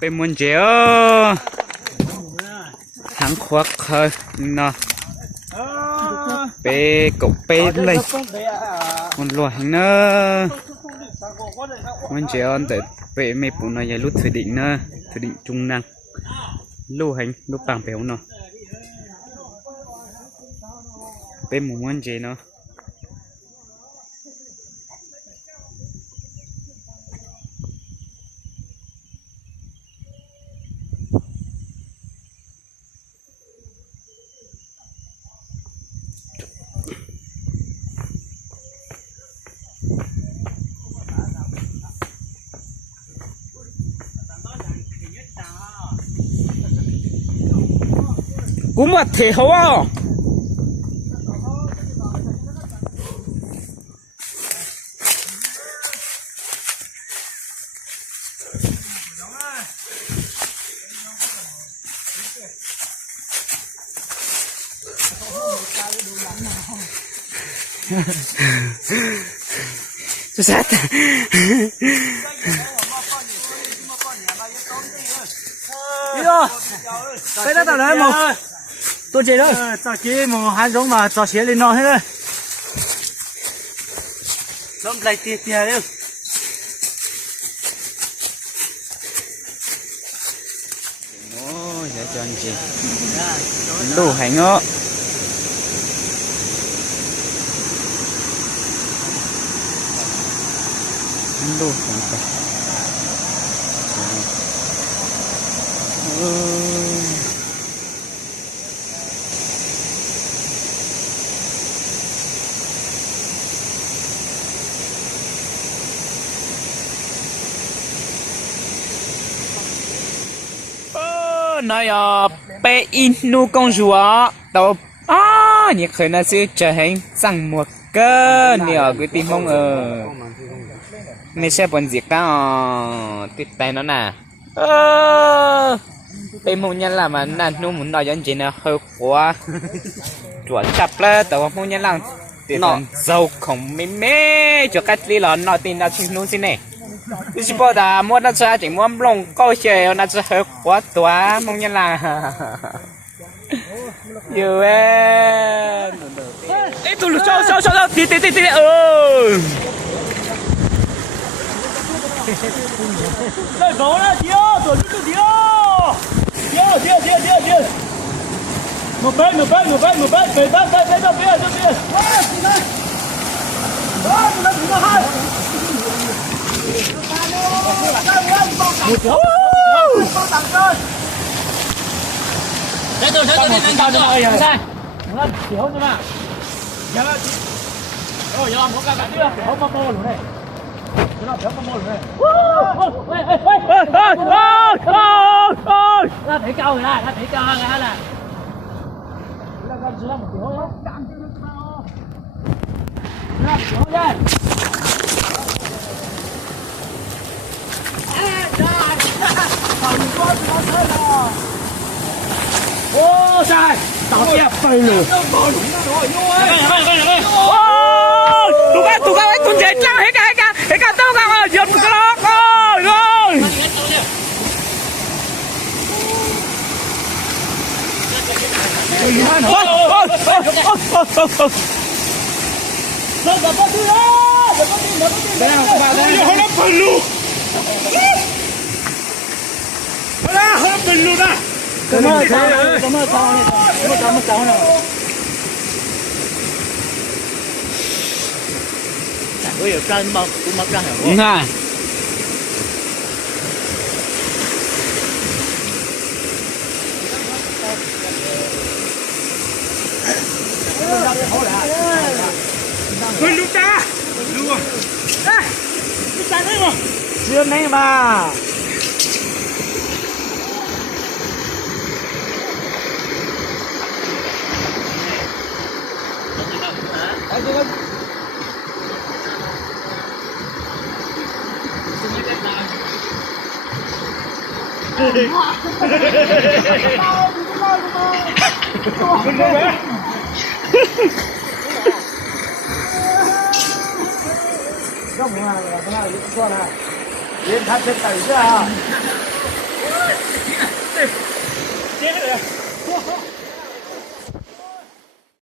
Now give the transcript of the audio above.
bên muốn chéo thắng khoác hơi nó bê cục bê lên con loài nó muốn chéo anh tới bê mẹ phụ nó giờ lúc thời định trung năng lúc hành lúc bằng béo nó bê muốn chế nó cũng mà thể hậu à sát đi rồi đây là tao đấy mà tôi chơi thôi tao chỉ một hai giống mà tao xé lên nó hết rồi giống lại tiệt tiệt đi ôi giờ cho anh chị đủ hành đó đủ hành cả nói bé in nu công chúa tao nhiệt khởi là sẽ trở thành sang một cơ nhiều cái tim mong nên sẽ buồn diệt ta tuyệt tay nó nè bên mong nhân là mà nè nu muốn nói cho chị là hơi quá chuột chập lên tao mong nhân là nó dầu không mê cho cách lý là nói tin là chuyện nu xin này chỉ bảo là mua nó ra chỉ mua lồng câu chơi nó sẽ hơi quá toa mong nhân là yêu em ấy tụi nó sao tí ơi đây có đó thiếu tổ chức thiếu một bên về bên đó phía nó hai Đấy tôi đánh cao cho mọi người sai. Ngân, kiểu cho mà. Giờ là rồi giờ có cả chưa? Kiểu mà mô luôn này. Nó kiểu mà mô luôn này. Ra thể cao rồi này, ra thể cao rồi hay là. Là gần chưa một kiểu đó. Ra kiểu đây. Ô sai, tao kẹp tay luôn. Tụi cái tuần chạy trao hết cả tao cả giật cái đó rồi. Cảm ơn cháu này, cảm ơn cháu này. Ôi ở trên bao cũng mất răng hả? Này. Ôi lũ ta. Lũ. Ê, lũ ta đấy mà. Chưa này mà. Không mà, cái này con này. Đến thắt chân tay chứ à. 接着，